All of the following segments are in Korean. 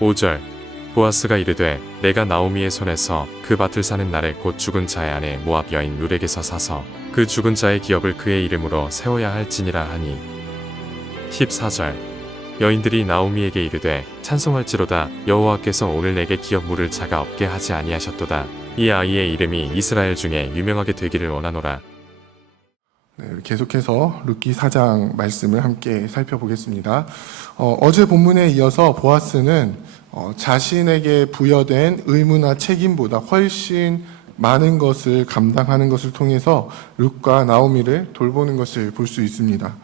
5절 보아스가 이르되 내가 나오미의 손에서 그 밭을 사는 날에 곧 죽은 자의 아내 모압 여인 룻에게서 사서 그 죽은 자의 기업을 그의 이름으로 세워야 할지니라 하니. 14절 여인들이 나오미에게 이르되 찬송할지로다 여호와께서 오늘 내게 기업 물을 자가 없게 하지 아니하셨도다. 이 아이의 이름이 이스라엘 중에 유명하게 되기를 원하노라. 네, 계속해서 룻기 4장 말씀을 함께 살펴보겠습니다. 어제 본문에 이어서 보아스는 자신에게 부여된 의무나 책임보다 훨씬 많은 것을 감당하는 것을 통해서 룻과 나오미를 돌보는 것을 볼 수 있습니다.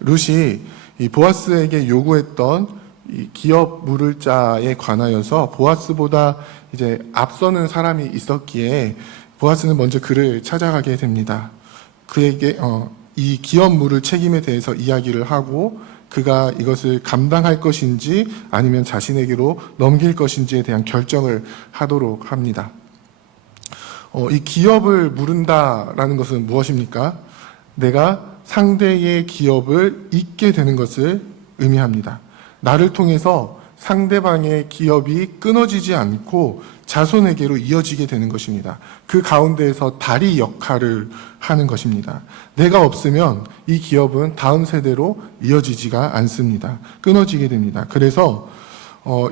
룻이 이 보아스에게 요구했던 이 기업 물을 자에 관하여서 보아스보다 이제 앞서는 사람이 있었기에 보아스는 먼저 그를 찾아가게 됩니다. 그에게 이 기업 물을 책임에 대해서 이야기를 하고 그가 이것을 감당할 것인지 아니면 자신에게로 넘길 것인지에 대한 결정을 하도록 합니다. 이 기업을 물은다라는 것은 무엇입니까? 내가 상대의 기업을 잇게 되는 것을 의미합니다. 나를 통해서 상대방의 기업이 끊어지지 않고 자손에게로 이어지게 되는 것입니다. 그 가운데에서 다리 역할을 하는 것입니다. 내가 없으면 이 기업은 다음 세대로 이어지지가 않습니다. 끊어지게 됩니다. 그래서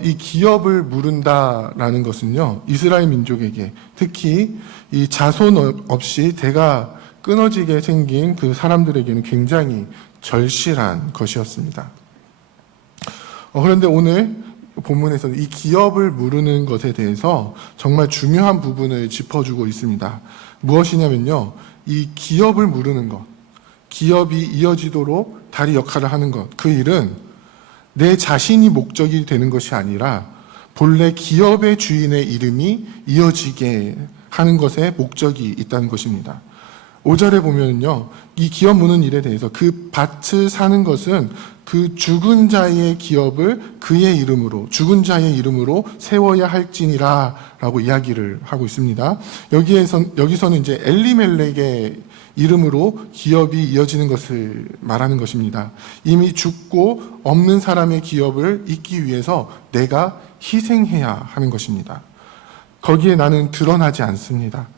이 기업을 물은다라는 것은요, 이스라엘 민족에게 특히 이 자손 없이 대가 끊어지게 생긴 그 사람들에게는 굉장히 절실한 것이었습니다. 그런데 오늘 본문에서는 이 기업을 물으는 것에 대해서 정말 중요한 부분을 짚어주고 있습니다. 무엇이냐면요, 이 기업을 물으는 것, 기업이 이어지도록 다리 역할을 하는 것, 그 일은 내 자신이 목적이 되는 것이 아니라 본래 기업의 주인의 이름이 이어지게 하는 것에 목적이 있다는 것입니다. 5절에 보면요, 이 기업 무는 일에 대해서 그 밭을 사는 것은 그 죽은 자의 기업을 그의 이름으로, 죽은 자의 이름으로 세워야 할지니라 라고 이야기를 하고 있습니다. 여기서는 이제 엘리멜렉의 이름으로 기업이 이어지는 것을 말하는 것입니다. 이미 죽고 없는 사람의 기업을 잇기 위해서 내가 희생해야 하는 것입니다. 거기에 나는 드러나지 않습니다.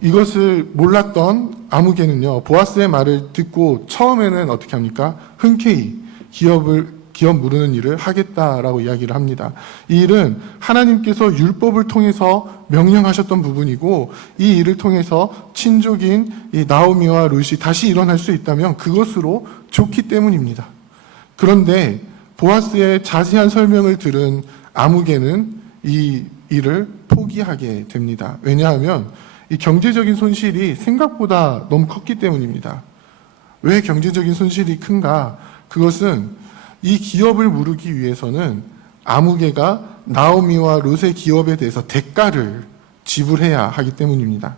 이것을 몰랐던 아무개는요, 보아스의 말을 듣고 처음에는 어떻게 합니까? 흔쾌히 기업 무르는 일을 하겠다라고 이야기를 합니다. 이 일은 하나님께서 율법을 통해서 명령하셨던 부분이고, 이 일을 통해서 친족인 이 나오미와 룻이 다시 일어날 수 있다면 그것으로 좋기 때문입니다. 그런데 보아스의 자세한 설명을 들은 아무개는 이 일을 포기하게 됩니다. 왜냐하면 이 경제적인 손실이 생각보다 너무 컸기 때문입니다. 왜 경제적인 손실이 큰가? 그것은 이 기업을 무르기 위해서는 아무개가 나오미와 룻의 기업에 대해서 대가를 지불해야 하기 때문입니다.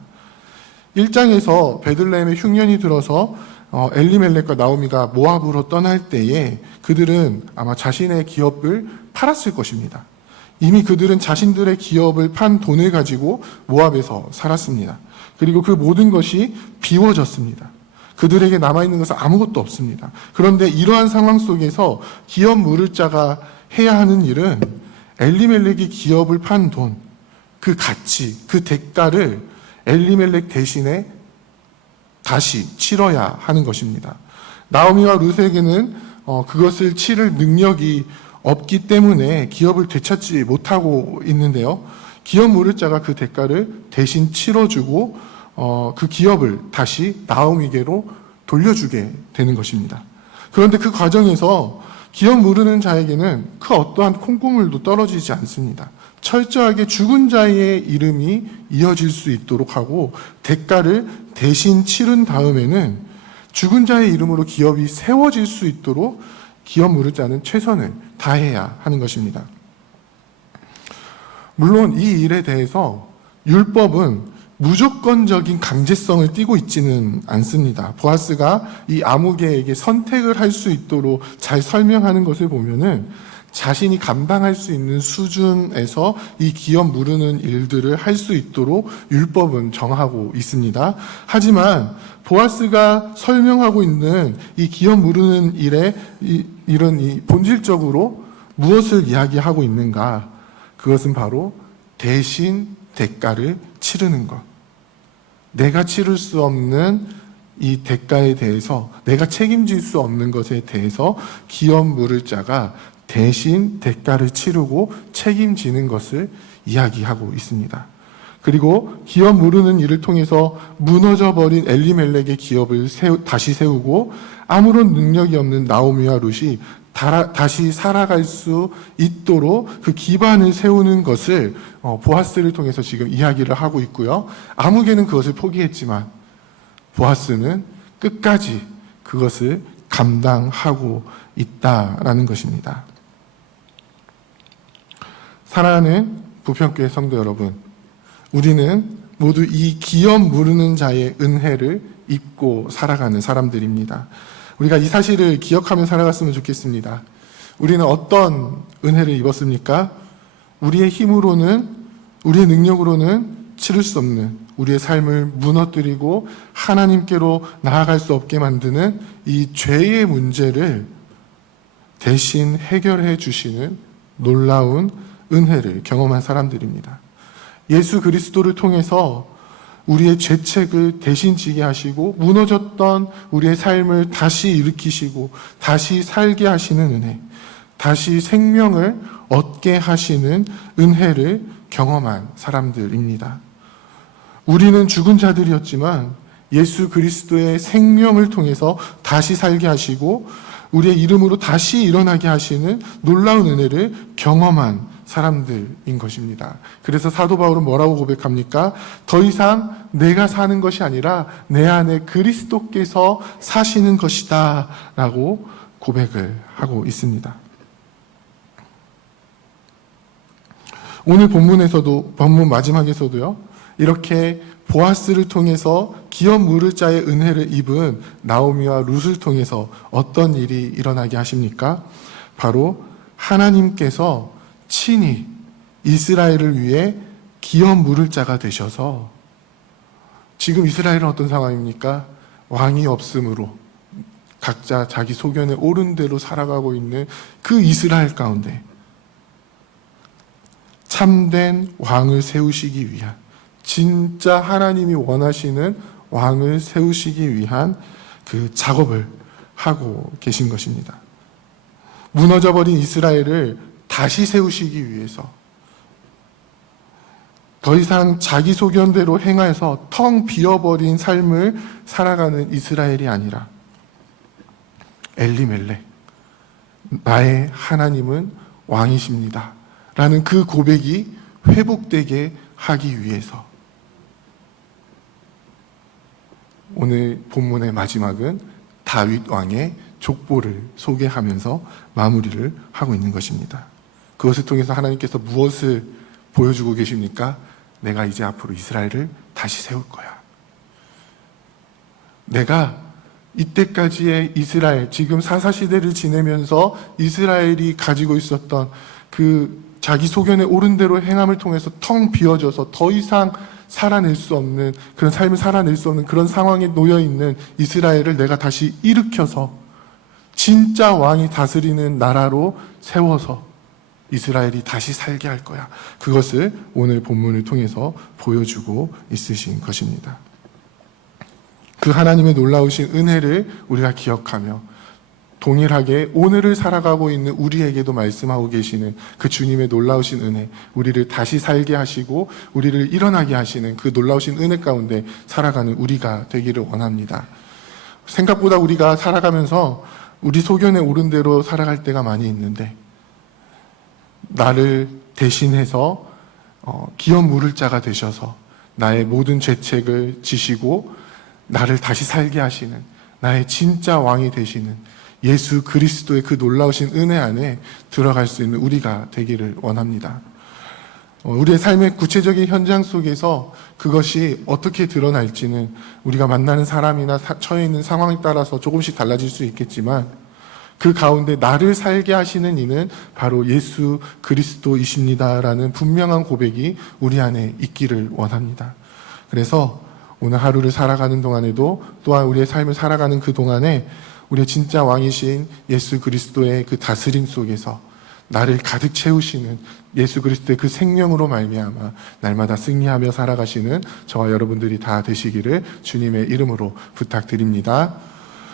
1장에서 베들레헴에 흉년이 들어서 엘리멜렉과 나오미가 모압으로 떠날 때에 그들은 아마 자신의 기업을 팔았을 것입니다. 이미 그들은 자신들의 기업을 판 돈을 가지고 모압에서 살았습니다. 그리고 그 모든 것이 비워졌습니다. 그들에게 남아있는 것은 아무것도 없습니다. 그런데 이러한 상황 속에서 기업 물을 자가 해야 하는 일은 엘리멜렉이 기업을 판 돈, 그 가치, 그 대가를 엘리멜렉 대신에 다시 치러야 하는 것입니다. 나오미와 룻에게는 그것을 치를 능력이 없기 때문에 기업을 되찾지 못하고 있는데요. 기업 물을 자가 그 대가를 대신 치러주고 그 기업을 다시 나오미에게로 돌려주게 되는 것입니다. 그런데 그 과정에서 기업 무르는 자에게는 그 어떠한 콩고물도 떨어지지 않습니다. 철저하게 죽은 자의 이름이 이어질 수 있도록 하고 대가를 대신 치른 다음에는 죽은 자의 이름으로 기업이 세워질 수 있도록 기업 무를 자는 최선을 다해야 하는 것입니다. 물론 이 일에 대해서 율법은 무조건적인 강제성을 띠고 있지는 않습니다. 보아스가 이 아무개에게 선택을 할 수 있도록 잘 설명하는 것을 보면은 자신이 감당할 수 있는 수준에서 이 기업 무르는 일들을 할 수 있도록 율법은 정하고 있습니다. 하지만 보아스가 설명하고 있는 이 기업 무르는 일의 이런 본질적으로 무엇을 이야기하고 있는가? 그것은 바로 대신 대가를 치르는 것. 내가 치를 수 없는 이 대가에 대해서, 내가 책임질 수 없는 것에 대해서 기업 물을 자가 대신 대가를 치르고 책임지는 것을 이야기하고 있습니다. 그리고 기업 무르는 일을 통해서 무너져버린 엘리멜렉의 기업을 다시 세우고 아무런 능력이 없는 나오미와 룻이 다시 살아갈 수 있도록 그 기반을 세우는 것을 보아스를 통해서 지금 이야기를 하고 있고요. 아무개는 그것을 포기했지만 보아스는 끝까지 그것을 감당하고 있다라는 것입니다. 사랑하는 부평교회 성도 여러분, 우리는 모두 이 기업 무르는 자의 은혜를 입고 살아가는 사람들입니다. 우리가 이 사실을 기억하며 살아갔으면 좋겠습니다. 우리는 어떤 은혜를 입었습니까? 우리의 힘으로는, 우리의 능력으로는 치를 수 없는 우리의 삶을 무너뜨리고 하나님께로 나아갈 수 없게 만드는 이 죄의 문제를 대신 해결해 주시는 놀라운 은혜를 경험한 사람들입니다. 예수 그리스도를 통해서 우리의 죄책을 대신 지게 하시고 무너졌던 우리의 삶을 다시 일으키시고 다시 살게 하시는 은혜, 다시 생명을 얻게 하시는 은혜를 경험한 사람들입니다. 우리는 죽은 자들이었지만 예수 그리스도의 생명을 통해서 다시 살게 하시고 우리의 이름으로 다시 일어나게 하시는 놀라운 은혜를 경험한 사람들인 것입니다. 그래서 사도 바울은 뭐라고 고백합니까? 더 이상 내가 사는 것이 아니라 내 안에 그리스도께서 사시는 것이다 라고 고백을 하고 있습니다. 오늘 본문 마지막에서도요, 이렇게 보아스를 통해서 기업 물을 자의 은혜를 입은 나오미와 룻을 통해서 어떤 일이 일어나게 하십니까? 바로 하나님께서 친히 이스라엘을 위해 기업 물을 자가 되셔서, 지금 이스라엘은 어떤 상황입니까? 왕이 없으므로 각자 자기 소견에 옳은 대로 살아가고 있는 그 이스라엘 가운데 참된 왕을 세우시기 위한, 진짜 하나님이 원하시는 왕을 세우시기 위한 그 작업을 하고 계신 것입니다. 무너져버린 이스라엘을 다시 세우시기 위해서, 더 이상 자기 소견대로 행해서 텅 비어버린 삶을 살아가는 이스라엘이 아니라 엘리멜렉, 나의 하나님은 왕이십니다 라는 그 고백이 회복되게 하기 위해서 오늘 본문의 마지막은 다윗 왕의 족보를 소개하면서 마무리를 하고 있는 것입니다. 그것을 통해서 하나님께서 무엇을 보여주고 계십니까? 내가 이제 앞으로 이스라엘을 다시 세울 거야. 내가 이때까지의 이스라엘, 지금 사사시대를 지내면서 이스라엘이 가지고 있었던 그 자기 소견에 옳은 대로 행함을 통해서 텅 비어져서 더 이상 살아낼 수 없는, 그런 삶을 살아낼 수 없는 그런 상황에 놓여있는 이스라엘을 내가 다시 일으켜서 진짜 왕이 다스리는 나라로 세워서 이스라엘이 다시 살게 할 거야. 그것을 오늘 본문을 통해서 보여주고 있으신 것입니다. 그 하나님의 놀라우신 은혜를 우리가 기억하며 동일하게 오늘을 살아가고 있는 우리에게도 말씀하고 계시는 그 주님의 놀라우신 은혜, 우리를 다시 살게 하시고 우리를 일어나게 하시는 그 놀라우신 은혜 가운데 살아가는 우리가 되기를 원합니다. 생각보다 우리가 살아가면서 우리 소견에 옳은 대로 살아갈 때가 많이 있는데, 나를 대신해서 기업 물을 자가 되셔서 나의 모든 죄책을 지시고 나를 다시 살게 하시는 나의 진짜 왕이 되시는 예수 그리스도의 그 놀라우신 은혜 안에 들어갈 수 있는 우리가 되기를 원합니다. 우리의 삶의 구체적인 현장 속에서 그것이 어떻게 드러날지는 우리가 만나는 사람이나 처해 있는 상황에 따라서 조금씩 달라질 수 있겠지만, 그 가운데 나를 살게 하시는 이는 바로 예수 그리스도이십니다라는 분명한 고백이 우리 안에 있기를 원합니다. 그래서 오늘 하루를 살아가는 동안에도, 또한 우리의 삶을 살아가는 그 동안에 우리의 진짜 왕이신 예수 그리스도의 그 다스림 속에서 나를 가득 채우시는 예수 그리스도의 그 생명으로 말미암아 날마다 승리하며 살아가시는 저와 여러분들이 다 되시기를 주님의 이름으로 부탁드립니다.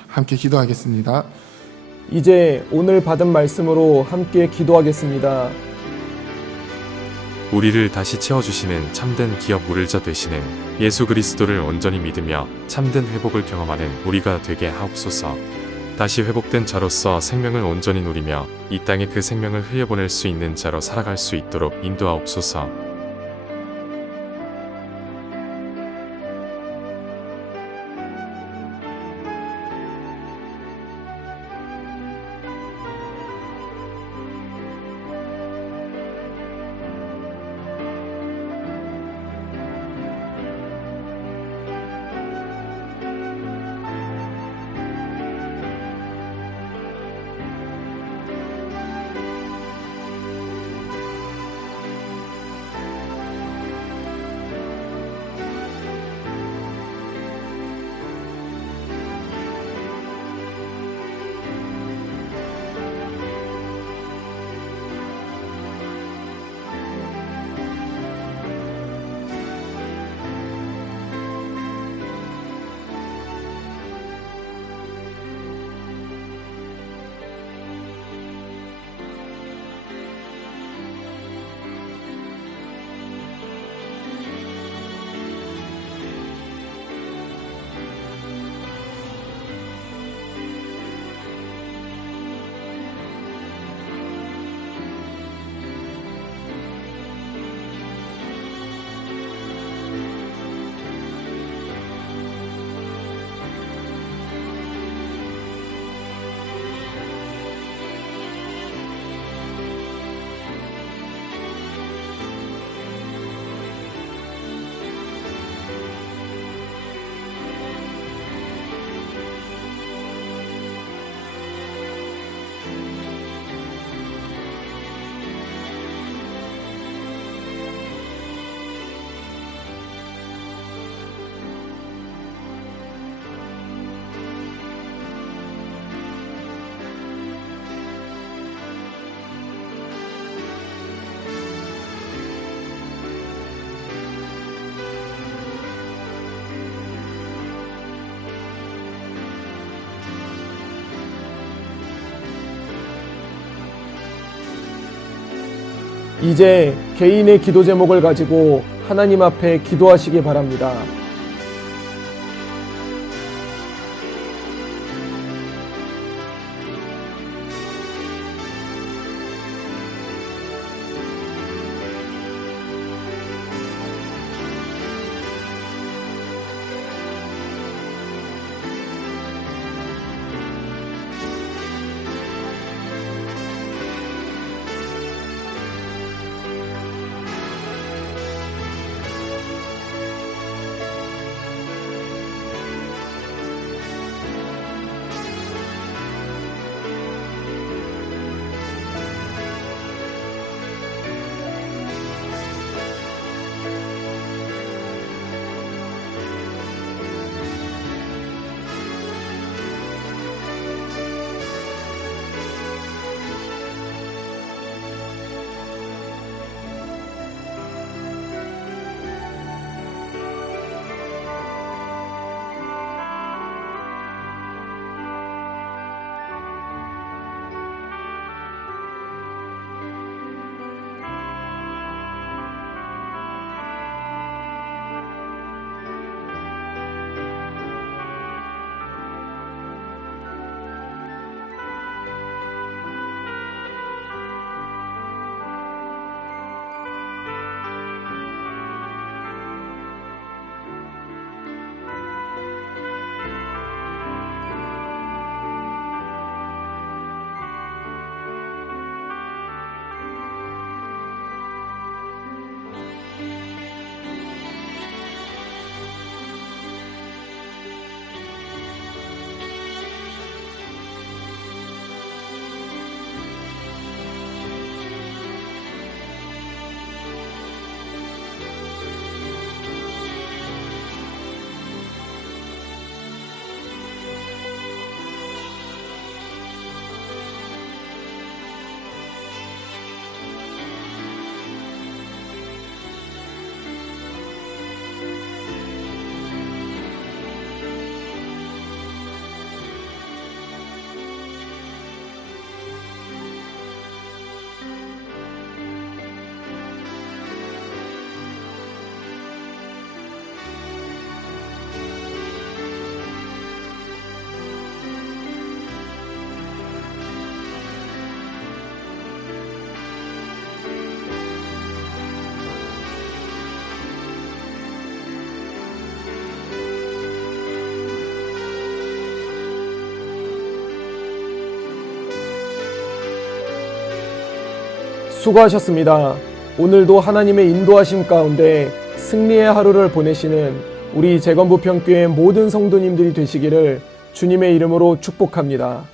함께 기도하겠습니다. 이제 오늘 받은 말씀으로 함께 기도하겠습니다. 우리를 다시 채워주시는 참된 기업 물자 되시는 예수 그리스도를 온전히 믿으며 참된 회복을 경험하는 우리가 되게 하옵소서. 다시 회복된 자로서 생명을 온전히 누리며 이 땅에 그 생명을 흘려보낼 수 있는 자로 살아갈 수 있도록 인도하옵소서. 이제 개인의 기도 제목을 가지고 하나님 앞에 기도하시기 바랍니다. 수고하셨습니다. 오늘도 하나님의 인도하심 가운데 승리의 하루를 보내시는 우리 재건부평교회 모든 성도님들이 되시기를 주님의 이름으로 축복합니다.